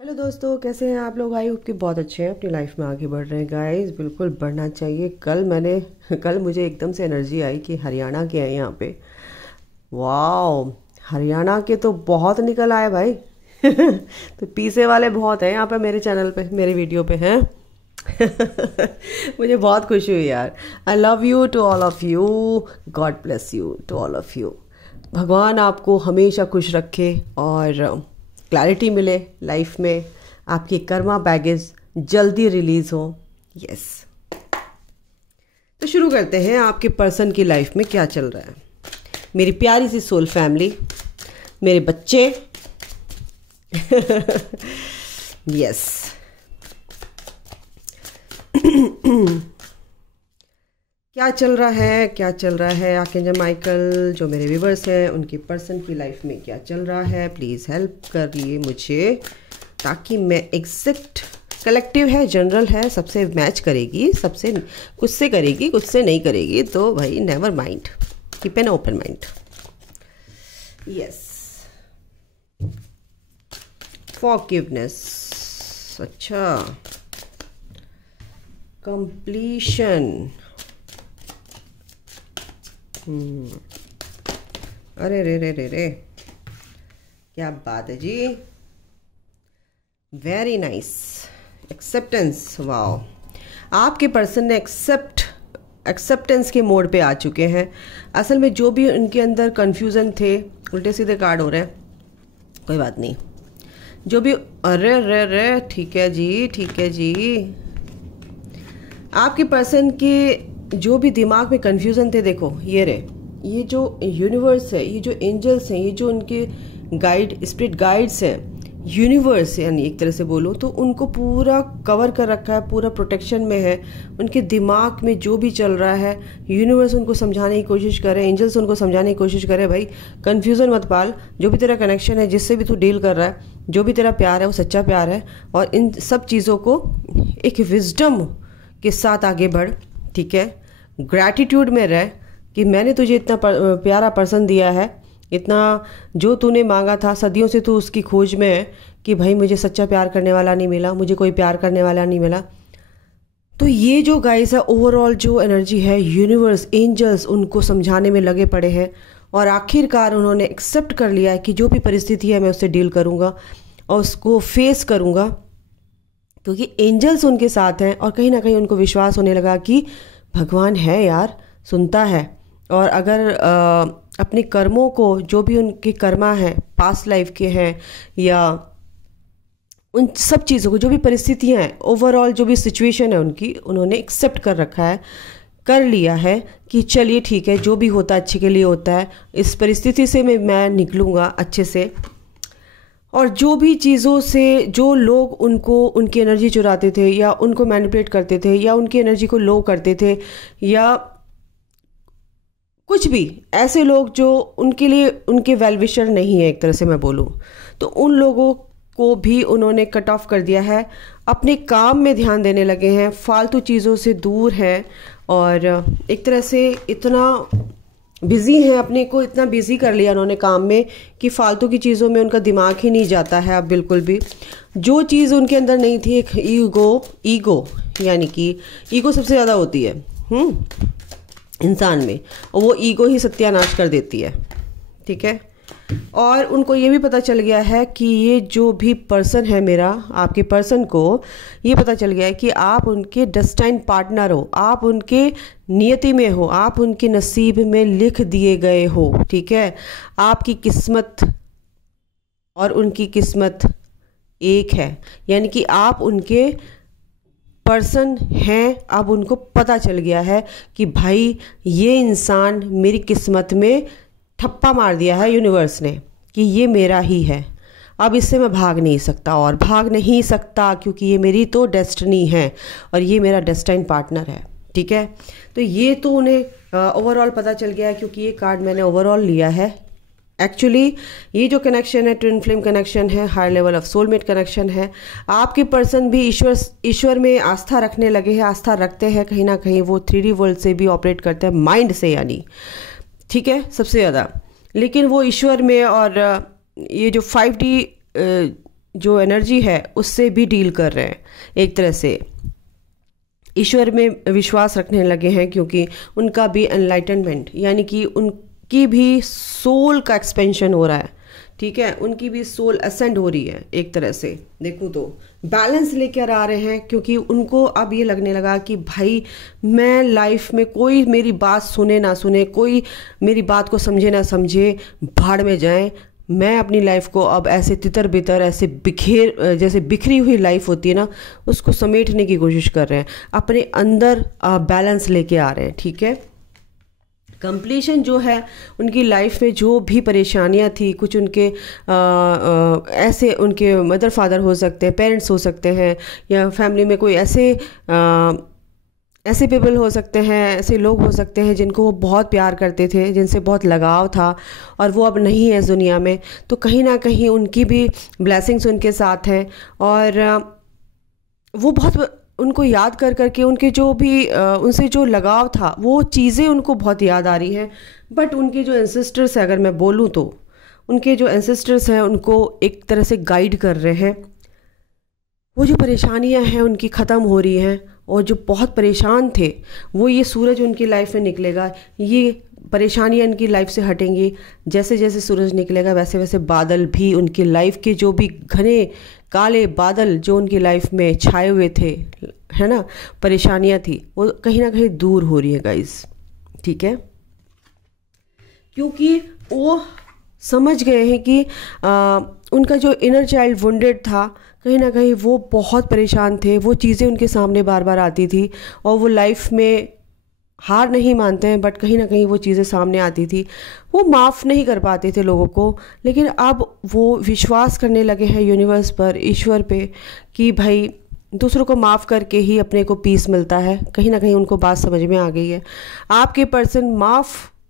Hello दोस्तों, कैसे हैं आप लोग। आई होप कि बहुत अच्छे हैं, अपनी लाइफ में आगे बढ़ रहे हैं। गाइस बिल्कुल बढ़ना चाहिए। कल मुझे एकदम से एनर्जी आई कि हरियाणा के हैं यहाँ पे। वाह, हरियाणा के तो बहुत निकल आए भाई। तो पीसे वाले बहुत हैं यहाँ पे, मेरे चैनल पे, मेरी वीडियो पे हैं। मुझे बहुत खुशी हुई यार। I love you to all of you. God bless you to all of you. भगवान आपको हमेशा खुश रखे और क्लैरिटी मिले लाइफ में। आपकी कर्मा बैगेज जल्दी रिलीज हो। यस, तो शुरू करते हैं। आपके पर्सन की लाइफ में क्या चल रहा है। मेरी प्यारी सी सोल फैमिली, मेरे बच्चे। यस। क्या चल रहा है, क्या चल रहा है आर्कएंजल माइकल, जो मेरे व्यूवर्स हैं उनके पर्सन की लाइफ में क्या चल रहा है, प्लीज़ हेल्प करिए मुझे, ताकि मैं एग्जैक्ट, कलेक्टिव है, जनरल है, सबसे मैच करेगी, सबसे कुछ से करेगी, कुछ से नहीं करेगी, तो भाई never mind, keep an open mind. Yes, forgiveness. अच्छा, कंप्लीशन। अरे रे रे रे रे, क्या बात है जी। Very nice. एक्सेप्टेंस। वाओ, आपके पर्सन ने एक्सेप्टेंस के मोड पे आ चुके हैं। असल में जो भी उनके अंदर कंफ्यूजन थे, उल्टे सीधे कार्ड हो रहे हैं, कोई बात नहीं। जो भी, अरे रे रे, ठीक है जी, ठीक है जी। आपके पर्सन के जो भी दिमाग में कंफ्यूजन थे, देखो ये ये जो यूनिवर्स है, ये जो एंजल्स हैं, ये जो उनके गाइड, स्पिरिट गाइड्स हैं, यूनिवर्स यानी एक तरह से बोलो तो उनको पूरा कवर कर रखा है, पूरा प्रोटेक्शन में है। उनके दिमाग में जो भी चल रहा है, यूनिवर्स उनको समझाने की कोशिश करे, एंजल्स उनको समझाने की कोशिश करे, भाई कंफ्यूजन मत पाल। जो भी तेरा कनेक्शन है, जिससे भी तू डील कर रहा है, जो भी तेरा प्यार है वो सच्चा प्यार है, और इन सब चीज़ों को एक विजडम के साथ आगे बढ़। ठीक है, ग्रैटिट्यूड में रह कि मैंने तुझे इतना प्यारा पर्सन दिया है, इतना जो तूने मांगा था, सदियों से तू उसकी खोज में है कि भाई मुझे सच्चा प्यार करने वाला नहीं मिला, मुझे कोई प्यार करने वाला नहीं मिला। तो ये जो गाइस है, ओवरऑल जो एनर्जी है, यूनिवर्स, एंजल्स उनको समझाने में लगे पड़े हैं, और आखिरकार उन्होंने एक्सेप्ट कर लिया है कि जो भी परिस्थिति है मैं उससे डील करूँगा और उसको फेस करूँगा, क्योंकि एंजल्स उनके साथ हैं। और कहीं ना कहीं उनको विश्वास होने लगा कि भगवान है यार, सुनता है। और अगर अपने कर्मों को, जो भी उनके कर्मा है, पास्ट लाइफ के हैं, या उन सब चीज़ों को, जो भी परिस्थितियां हैं, ओवरऑल जो भी सिचुएशन है उनकी, उन्होंने एक्सेप्ट कर रखा है, कर लिया है कि चलिए ठीक है, जो भी होता है अच्छे के लिए होता है, इस परिस्थिति से मैं निकलूँगा अच्छे से। और जो भी चीज़ों से, जो लोग उनको, उनकी एनर्जी चुराते थे, या उनको मैनिपुलेट करते थे, या उनकी एनर्जी को लो करते थे, या कुछ भी ऐसे लोग जो उनके लिए, उनके वेलविशर नहीं है एक तरह से मैं बोलूँ, तो उन लोगों को भी उन्होंने कट ऑफ कर दिया है। अपने काम में ध्यान देने लगे हैं, फालतू चीज़ों से दूर हैं, और एक तरह से इतना बिजी है, अपने को इतना बिजी कर लिया उन्होंने काम में कि फालतू की चीज़ों में उनका दिमाग ही नहीं जाता है अब बिल्कुल भी। जो चीज़ उनके अंदर नहीं थी, एक ईगो यानी कि ईगो सबसे ज़्यादा होती है इंसान में, और वो ईगो ही सत्यानाश कर देती है। ठीक है, और उनको ये भी पता चल गया है कि ये जो भी पर्सन है मेरा, आपके पर्सन को ये पता चल गया है कि आप उनके डेस्टाइन पार्टनर हो, आप उनके नियति में हो, आप उनके नसीब में लिख दिए गए हो। ठीक है, आपकी किस्मत और उनकी किस्मत एक है, यानी कि आप उनके पर्सन हैं। अब उनको पता चल गया है कि भाई ये इंसान मेरी किस्मत में ठप्पा मार दिया है यूनिवर्स ने, कि ये मेरा ही है, अब इससे मैं भाग नहीं सकता, और भाग नहीं सकता क्योंकि ये मेरी तो डेस्टिनी है और ये मेरा डेस्टाइन पार्टनर है। ठीक है, तो ये तो उन्हें ओवरऑल पता चल गया है, क्योंकि ये कार्ड मैंने ओवरऑल लिया है। एक्चुअली ये जो कनेक्शन है, ट्विन फ्लेम कनेक्शन है, higher level of soulmate connection है। आपके पर्सन भी ईश्वर में आस्था रखने लगे हैं, आस्था रखते हैं, कहीं ना कहीं वो 3D वर्ल्ड से भी ऑपरेट करते हैं, माइंड से यानी। ठीक है, सबसे ज़्यादा। लेकिन वो ईश्वर में और ये जो 5D जो एनर्जी है उससे भी डील कर रहे हैं। एक तरह से ईश्वर में विश्वास रखने लगे हैं, क्योंकि उनका भी एनलाइटनमेंट यानी कि उनकी भी सोल का एक्सपेंशन हो रहा है, ठीक है, उनकी भी सोल असेंड हो रही है। एक तरह से देखूँ तो बैलेंस लेकर आ रहे हैं, क्योंकि उनको अब ये लगने लगा कि भाई मैं लाइफ में कोई मेरी बात सुने ना सुने, कोई मेरी बात को समझे ना समझे, भाड़ में जाएं, मैं अपनी लाइफ को अब ऐसे तितर बितर, ऐसे जैसे बिखरी हुई लाइफ होती है ना, उसको समेटने की कोशिश कर रहे हैं, अपने अंदर बैलेंस लेके आ रहे हैं। ठीक है, कंप्लीशन जो है उनकी लाइफ में जो भी परेशानियां थी, कुछ उनके ऐसे उनके मदर फादर हो सकते हैं, पेरेंट्स हो सकते हैं, या फैमिली में कोई ऐसे पीपल हो सकते हैं, ऐसे लोग हो सकते हैं जिनको वो बहुत प्यार करते थे, जिनसे बहुत लगाव था, और वो अब नहीं है इस दुनिया में, तो कहीं ना कहीं उनकी भी ब्लेसिंग्स उनके साथ हैं, और वो बहुत उनको याद कर करके उनके जो भी उनसे जो लगाव था वो चीज़ें उनको बहुत याद आ रही हैं। बट उनके जो एंसेस्टर्स हैं, अगर मैं बोलूँ तो उनके जो एंसेस्टर्स हैं उनको एक तरह से गाइड कर रहे हैं। वो जो परेशानियां हैं उनकी ख़त्म हो रही हैं, और जो बहुत परेशान थे वो ये सूरज उनकी लाइफ में निकलेगा, ये परेशानियां इनकी लाइफ से हटेंगी। जैसे जैसे सूरज निकलेगा वैसे वैसे बादल भी उनकी लाइफ के जो भी घने काले बादल जो उनकी लाइफ में छाए हुए थे, है ना, परेशानियां थी, वो कहीं ना कहीं दूर हो रही है गाइस। ठीक है, क्योंकि वो समझ गए हैं कि उनका जो इनर चाइल्ड वुंडेड था, कहीं ना कहीं वो बहुत परेशान थे, वो चीज़ें उनके सामने बार बार आती थी, और वो लाइफ में हार नहीं मानते हैं, बट कहीं ना कहीं वो चीज़ें सामने आती थी, वो माफ़ नहीं कर पाते थे लोगों को। लेकिन अब वो विश्वास करने लगे हैं यूनिवर्स पर, ईश्वर पे, कि भाई दूसरों को माफ़ करके ही अपने को पीस मिलता है। कहीं ना कहीं उनको बात समझ में आ गई है। आपके पर्सन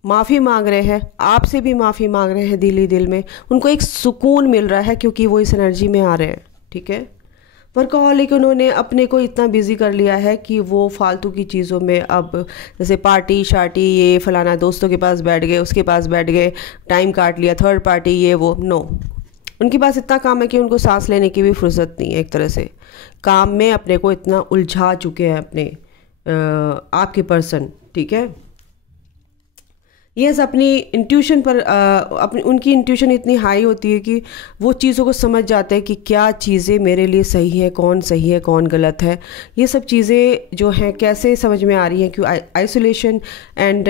माफ़ी मांग रहे हैं, आपसे भी माफ़ी मांग रहे हैं दिल ही दिल में, उनको एक सुकून मिल रहा है क्योंकि वो इस एनर्जी में आ रहे हैं। ठीक है, वर्कहॉलिक उन्होंने अपने को इतना बिजी कर लिया है कि वो फालतू की चीज़ों में, अब जैसे पार्टी शार्टी, ये फलाना, दोस्तों के पास बैठ गए, उसके पास बैठ गए, टाइम काट लिया, थर्ड पार्टी, ये वो, नो, उनके पास इतना काम है कि उनको सांस लेने की भी फुर्सत नहीं है। एक तरह से काम में अपने को इतना उलझा चुके हैं अपने आपके पर्सन। ठीक है, यस, अपनी इंट्यूशन पर उनकी इंट्यूशन इतनी हाई होती है कि वो चीज़ों को समझ जाते हैं कि क्या चीज़ें मेरे लिए सही है कौन गलत है। ये सब चीज़ें जो हैं कैसे समझ में आ रही हैं, क्यों आइसोलेशन एंड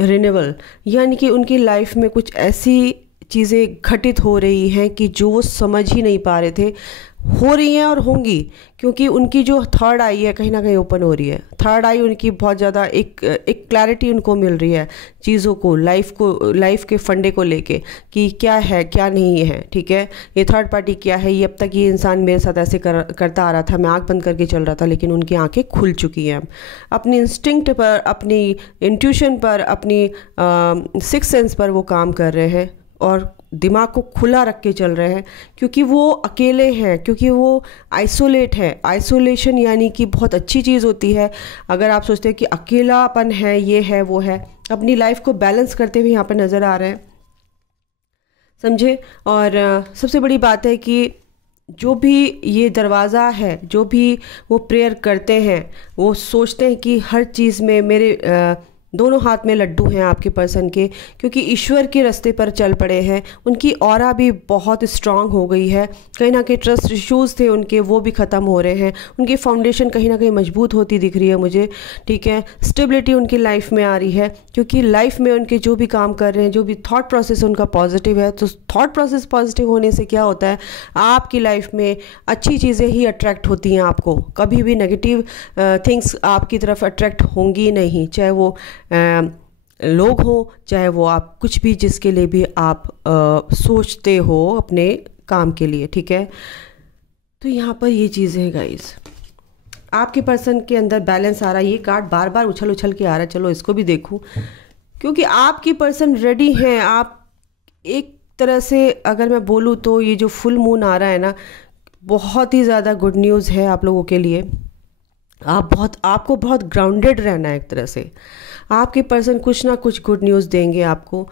रिन्यूअल, यानी कि उनकी लाइफ में कुछ ऐसी चीज़ें घटित हो रही हैं कि जो वो समझ ही नहीं पा रहे थे, हो रही हैं और होंगी, क्योंकि उनकी जो थर्ड आई है कहीं ना कहीं ओपन हो रही है। थर्ड आई उनकी बहुत ज़्यादा एक क्लैरिटी उनको मिल रही है चीज़ों को, लाइफ के फंडे को लेके, कि क्या है क्या नहीं है। ठीक है, ये थर्ड पार्टी क्या है, ये अब तक ये इंसान मेरे साथ ऐसे करता आ रहा था, मैं आँख बंद करके चल रहा था, लेकिन उनकी आँखें खुल चुकी हैं। अपनी इंस्टिंक्ट पर, अपनी इंट्यूशन पर, अपनी सिक्स सेंस पर वो काम कर रहे हैं, और दिमाग को खुला रख के चल रहे हैं, क्योंकि वो अकेले हैं, क्योंकि वो आइसोलेट है। आइसोलेशन यानी कि बहुत अच्छी चीज़ होती है। अगर आप सोचते हैं कि अकेलापन है, ये है वो है, अपनी लाइफ को बैलेंस करते हुए यहाँ पर नज़र आ रहे हैं, समझे। और सबसे बड़ी बात है कि जो भी ये दरवाज़ा है, जो भी वो प्रेयर करते हैं, वो सोचते हैं कि हर चीज़ में मेरे दोनों हाथ में लड्डू हैं आपके पर्सन के, क्योंकि ईश्वर के रास्ते पर चल पड़े हैं। उनकी ऑरा भी बहुत स्ट्रांग हो गई है, कहीं ना कहीं ट्रस्ट इश्यूज़ थे उनके, वो भी ख़त्म हो रहे हैं। उनकी फाउंडेशन कहीं ना कहीं मजबूत होती दिख रही है मुझे। ठीक है, स्टेबिलिटी उनकी लाइफ में आ रही है, क्योंकि लाइफ में उनके जो भी काम कर रहे हैं, जो भी थॉट प्रोसेस उनका पॉजिटिव है। तो थॉट प्रोसेस पॉजिटिव होने से क्या होता है, आपकी लाइफ में अच्छी चीज़ें ही अट्रैक्ट होती हैं आपको, कभी भी नेगेटिव थिंग्स आपकी तरफ अट्रैक्ट होंगी नहीं, चाहे वो लोग हो, चाहे वो आप कुछ भी, जिसके लिए भी आप सोचते हो अपने काम के लिए। ठीक है, तो यहाँ पर ये चीज़ें हैं गाइस, आपके पर्सन के अंदर बैलेंस आ रहा है। ये कार्ड बार बार उछल उछल के आ रहा है, चलो इसको भी देखूं, क्योंकि आपकी पर्सन रेडी हैं। आप एक तरह से अगर मैं बोलूँ तो ये जो फुल मून आ रहा है ना, बहुत ही ज़्यादा गुड न्यूज़ है आप लोगों के लिए। आपको बहुत ग्राउंडेड रहना है एक तरह से। आपके पर्सन कुछ ना कुछ गुड न्यूज़ देंगे आपको।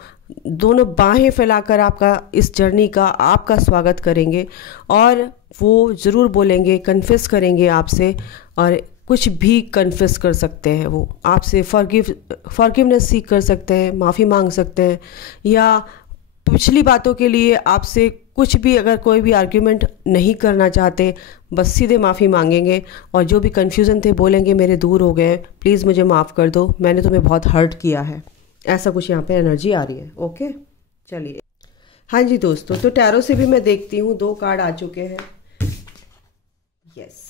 दोनों बाहें फैलाकर आपका इस जर्नी का आपका स्वागत करेंगे और वो ज़रूर बोलेंगे, कन्फेस करेंगे आपसे, और कुछ भी कन्फेस कर सकते हैं। वो आपसे फॉरगिवनेस सीख कर सकते हैं, माफ़ी मांग सकते हैं, या पिछली बातों के लिए आपसे कुछ भी, अगर कोई भी आर्ग्यूमेंट नहीं करना चाहते, बस सीधे माफ़ी मांगेंगे और जो भी कन्फ्यूज़न थे बोलेंगे मेरे दूर हो गए, प्लीज़ मुझे माफ़ कर दो, मैंने तुम्हें बहुत हर्ट किया है। ऐसा कुछ यहाँ पे एनर्जी आ रही है। ओके, चलिए। हाँ जी दोस्तों, तो टैरो से भी मैं देखती हूँ, 2 कार्ड आ चुके हैं। यस,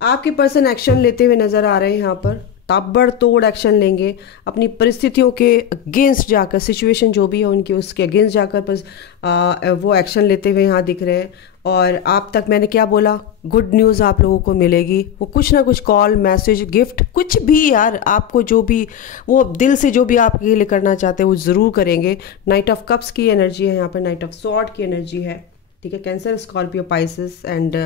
आपके पर्सन एक्शन लेते हुए नज़र आ रहे हैं यहाँ पर, ताबड़तोड़ एक्शन लेंगे अपनी परिस्थितियों के अगेंस्ट जाकर, सिचुएशन जो भी है उनकी उसके अगेंस्ट जाकर बस वो एक्शन लेते हुए यहाँ दिख रहे हैं। और आप तक मैंने क्या बोला, गुड न्यूज़ आप लोगों को मिलेगी। वो कुछ ना कुछ कॉल, मैसेज, गिफ्ट, कुछ भी यार, आपको जो भी वो दिल से जो भी आपके लिए करना चाहते हैं वो ज़रूर करेंगे। नाइट ऑफ कप्स की एनर्जी है यहाँ पर, नाइट ऑफ स्वॉर्ड की एनर्जी है, ठीक है। Cancer, Scorpio, Pisces and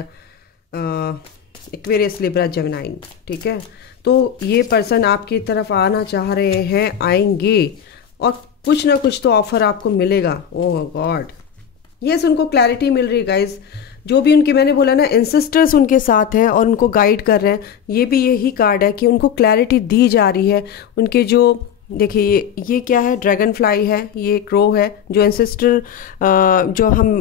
Aquarius, Libra, Gemini, ठीक है। तो ये पर्सन आपकी तरफ आना चाह रहे हैं, आएंगे, और कुछ ना कुछ तो ऑफर आपको मिलेगा। ओह गॉड, यस, उनको क्लैरिटी मिल रही है गाइज। जो भी उनके, मैंने बोला ना, एंसेस्टर्स उनके साथ हैं और उनको गाइड कर रहे हैं। ये भी यही कार्ड है कि उनको क्लैरिटी दी जा रही है। उनके जो, देखिए ये क्या है, ड्रैगन फ्लाई है, ये क्रो है, जो एंसेस्टर, जो हम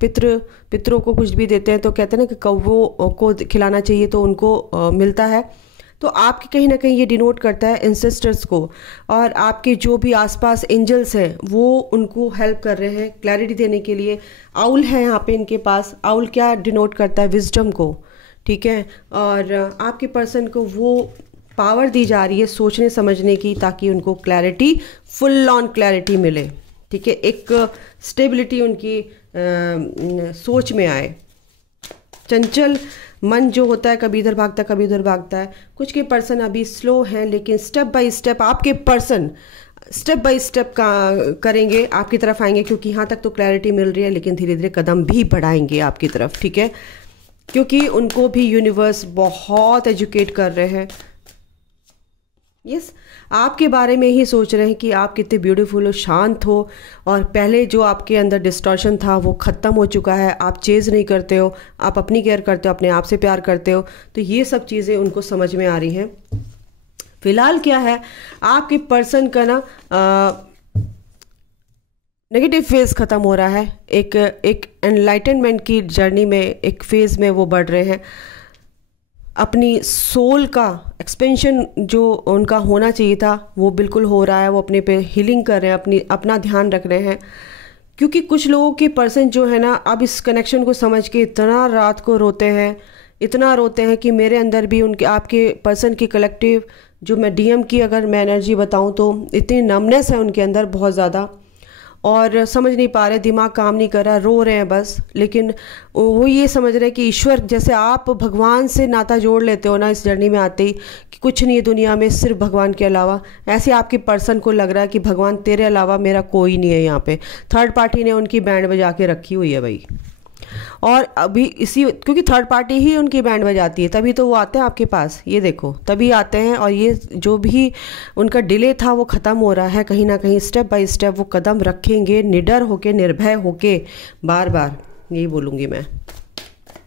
पितरों को कुछ भी देते हैं तो कहते हैं ना कि कौवों को खिलाना चाहिए तो उनको मिलता है। तो आपके कहीं ना कहीं ये डिनोट करता है एंसेस्टर्स को, और आपके जो भी आसपास एंजल्स हैं वो उनको हेल्प कर रहे हैं क्लैरिटी देने के लिए। आउल है यहाँ पे इनके पास। आउल क्या डिनोट करता है, विजडम को, ठीक है। और आपके पर्सन को वो पावर दी जा रही है सोचने समझने की, ताकि उनको क्लैरिटी, फुल ऑन क्लैरिटी मिले, ठीक है। एक स्टेबिलिटी उनकी सोच में आए। चंचल मन जो होता है, कभी इधर भागता है कभी उधर भागता है। कुछ के पर्सन अभी स्लो हैं, लेकिन स्टेप बाय स्टेप आपके पर्सन स्टेप बाय स्टेप का करेंगे, आपकी तरफ आएंगे, क्योंकि यहाँ तक तो क्लैरिटी मिल रही है, लेकिन धीरे धीरे कदम भी बढ़ाएंगे आपकी तरफ, ठीक है। क्योंकि उनको भी यूनिवर्स बहुत एजुकेट कर रहे हैं। यस, आपके बारे में ही सोच रहे हैं कि आप कितने ब्यूटीफुल हो, शांत हो, और पहले जो आपके अंदर डिस्टॉर्शन था वो ख़त्म हो चुका है। आप चेज़ नहीं करते हो, आप अपनी केयर करते हो, अपने आप से प्यार करते हो। तो ये सब चीज़ें उनको समझ में आ रही हैं। फिलहाल क्या है, आपके पर्सन का ना नेगेटिव फेज़ ख़त्म हो रहा है। एक एनलाइटनमेंट की जर्नी में, एक फेज़ में वो बढ़ रहे हैं। अपनी सोल का एक्सपेंशन जो उनका होना चाहिए था वो बिल्कुल हो रहा है। वो अपने पे हीलिंग कर रहे हैं, अपना ध्यान रख रहे हैं। क्योंकि कुछ लोगों के पर्सन जो है ना, अब इस कनेक्शन को समझ के इतना रात को रोते हैं, इतना रोते हैं कि मेरे अंदर भी उनके, आपके पर्सन की कलेक्टिव जो मैं डीएम की अगर मैं एनर्जी बताऊं तो इतनी नमनेस है उनके अंदर बहुत ज़्यादा, और समझ नहीं पा रहे, दिमाग काम नहीं कर रहा, रो रहे हैं बस। लेकिन वो ये समझ रहे हैं कि ईश्वर, जैसे आप भगवान से नाता जोड़ लेते हो ना इस जर्नी में आते ही, कि कुछ नहीं है दुनिया में सिर्फ भगवान के अलावा, ऐसे आपके पर्सन को लग रहा है कि भगवान तेरे अलावा मेरा कोई नहीं है यहाँ पे। थर्ड पार्टी ने उनकी बैंड बजा के रखी हुई है भाई। और अभी इसी, क्योंकि थर्ड पार्टी ही उनकी बैंड बजाती है, तभी तो वो आते हैं आपके पास, ये देखो, तभी आते हैं। और ये जो भी उनका डिले था वो ख़त्म हो रहा है कहीं ना कहीं। स्टेप बाय स्टेप वो कदम रखेंगे, निडर होके, निर्भय होके, बार बार यही बोलूँगी मैं,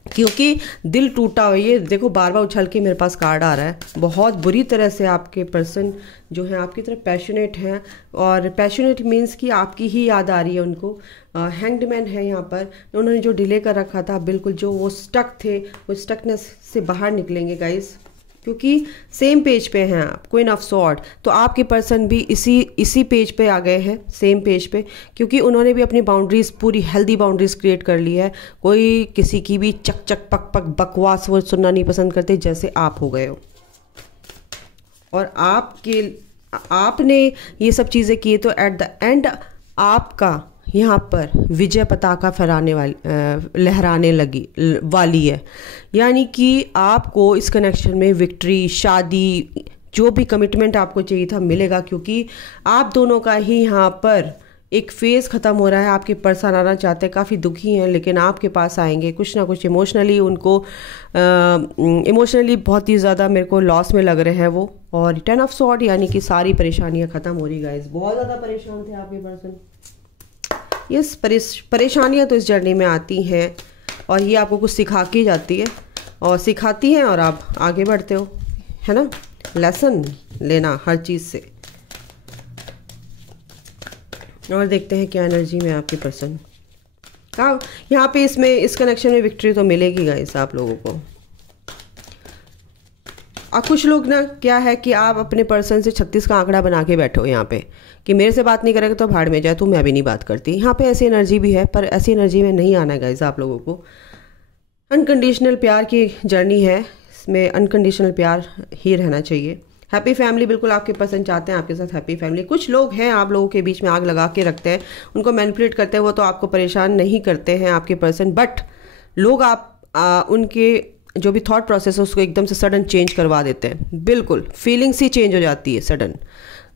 क्योंकि दिल टूटा हो। ये देखो बार बार उछल के मेरे पास कार्ड आ रहा है। बहुत बुरी तरह से आपके पर्सन जो है आपकी तरफ पैशनेट हैं, और पैशनेट मीन्स कि आपकी ही याद आ रही है उनको। हैंग्ड मैन है यहाँ पर। उन्होंने जो डिले कर रखा था, बिल्कुल जो वो स्टक थे, वो स्टकनेस से बाहर निकलेंगे गाइस, क्योंकि सेम पेज पे हैं आप, क्वीन ऑफ स्वॉर्ड। तो आपके पर्सन भी इसी पेज पे आ गए हैं, सेम पेज पे, क्योंकि उन्होंने भी अपनी बाउंड्रीज, पूरी हेल्दी बाउंड्रीज क्रिएट कर ली है। कोई किसी की भी चक चक पक पक बकवास वो सुनना नहीं पसंद करते, जैसे आप हो गए हो। और आपने ये सब चीज़ें की, तो एट द एंड आपका यहाँ पर विजय पताका फहराने लहराने वाली है। यानी कि आपको इस कनेक्शन में विक्ट्री, शादी, जो भी कमिटमेंट आपको चाहिए था मिलेगा, क्योंकि आप दोनों का ही यहाँ पर एक फेज़ ख़त्म हो रहा है, आपके पर्सन आना चाहते हैं, काफ़ी दुखी हैं लेकिन आपके पास आएंगे, कुछ ना कुछ इमोशनली उनको इमोशनली बहुत ही ज़्यादा मेरे को लॉस में लग रहे हैं वो। और 10 ऑफ सॉर्ड यानी कि सारी परेशानियां ख़त्म हो रही गाइस। बहुत ज़्यादा परेशान थे आपके पर्सन। यस, परेशानियां तो इस जर्नी में आती हैं और ये आपको कुछ सिखा के जाती है और सिखाती हैं और आप आगे बढ़ते हो, है ना। लेसन लेना हर चीज़ से। और देखते हैं क्या एनर्जी में आपके पर्सन का। यहाँ पे इसमें इस कनेक्शन में विक्ट्री तो मिलेगी गाइस आप लोगों को। और कुछ लोग ना क्या है कि आप अपने पर्सन से 36 का आंकड़ा बना के बैठो यहाँ पे कि मेरे से बात नहीं करेगा तो भाड़ में जाए, तो मैं भी नहीं बात करती। यहाँ पे ऐसी एनर्जी भी है, पर ऐसी एनर्जी में नहीं आना है गाइस आप लोगों को। अनकंडीशनल प्यार की जर्नी है, इसमें अनकंडीशनल प्यार ही रहना चाहिए। हैप्पी फैमिली बिल्कुल आपके पर्सन चाहते हैं आपके साथ हैप्पी फैमिली। कुछ लोग हैं आप लोगों के बीच में आग लगा के रखते हैं, उनको मैनिपुलेट करते हैं, वो तो आपको परेशान नहीं करते हैं आपके पर्सन, बट लोग उनके जो भी थॉट प्रोसेस है उसको एकदम से सडन चेंज करवा देते हैं। बिल्कुल फीलिंग्स ही चेंज हो जाती है सडन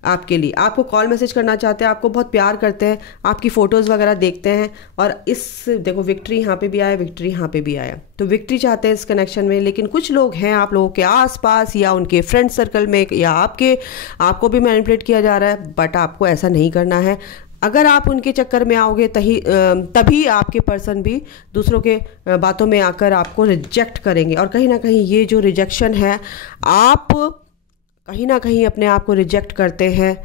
आपके लिए। आपको कॉल मैसेज करना चाहते हैं, आपको बहुत प्यार करते हैं, आपकी फ़ोटोज़ वगैरह देखते हैं। और इस देखो विक्ट्री यहाँ पे भी आया, विक्ट्री यहाँ पे भी आया, तो विक्ट्री चाहते हैं इस कनेक्शन में। लेकिन कुछ लोग हैं आप लोगों के आसपास या उनके फ्रेंड सर्कल में या आपको भी मैनिपुलेट किया जा रहा है, बट आपको ऐसा नहीं करना है। अगर आप उनके चक्कर में आओगे तभी आपके पर्सन भी दूसरों के बातों में आकर आपको रिजेक्ट करेंगे। और कहीं ना कहीं ये जो रिजेक्शन है, आप कहीं ना कहीं अपने आप को रिजेक्ट करते हैं।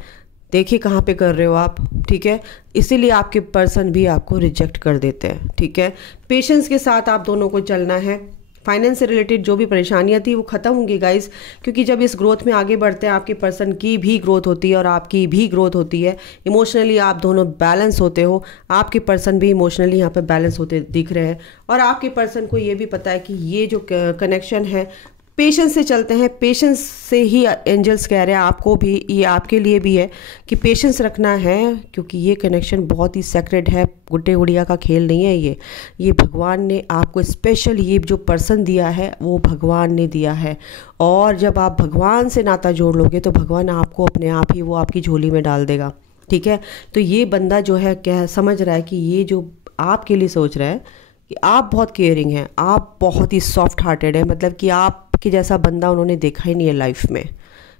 देखिए कहाँ पे कर रहे हो आप, ठीक है। इसीलिए आपके पर्सन भी आपको रिजेक्ट कर देते हैं, ठीक है। पेशेंस के साथ आप दोनों को चलना है। फाइनेंस से रिलेटेड जो भी परेशानियां थी वो ख़त्म होंगी गाइस, क्योंकि जब इस ग्रोथ में आगे बढ़ते हैं आपके पर्सन की भी ग्रोथ होती है और आपकी भी ग्रोथ होती है। इमोशनली आप दोनों बैलेंस होते हो, आपके पर्सन भी इमोशनली यहाँ पे बैलेंस होते दिख रहे हैं। और आपके पर्सन को ये भी पता है कि ये जो कनेक्शन है पेशेंस से चलते हैं, पेशेंस से ही एंजल्स कह रहे हैं आपको भी, ये आपके लिए भी है कि पेशेंस रखना है, क्योंकि ये कनेक्शन बहुत ही सेक्रेड है, गुड्डे गुड़िया का खेल नहीं है। ये भगवान ने आपको स्पेशल ये जो पर्सन दिया है वो भगवान ने दिया है। और जब आप भगवान से नाता जोड़ लोगे तो भगवान आपको अपने आप ही वो आपकी झोली में डाल देगा, ठीक है। तो ये बंदा जो है क्या समझ रहा है कि ये जो आपके लिए सोच रहा है कि आप बहुत केयरिंग हैं, आप बहुत ही सॉफ्ट हार्टेड है, मतलब कि आपके जैसा बंदा उन्होंने देखा ही नहीं है लाइफ में,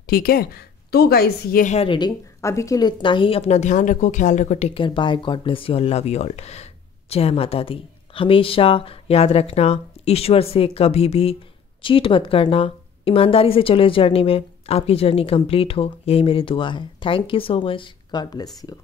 ठीक है। तो गाइस ये है रीडिंग, अभी के लिए इतना ही। अपना ध्यान रखो, ख्याल रखो, take care, bye, God bless you all, love you all, जय माता दी। हमेशा याद रखना ईश्वर से कभी भी चीट मत करना, ईमानदारी से चलो इस जर्नी में, आपकी जर्नी कंप्लीट हो, यही मेरी दुआ है। Thank you so much, God bless you.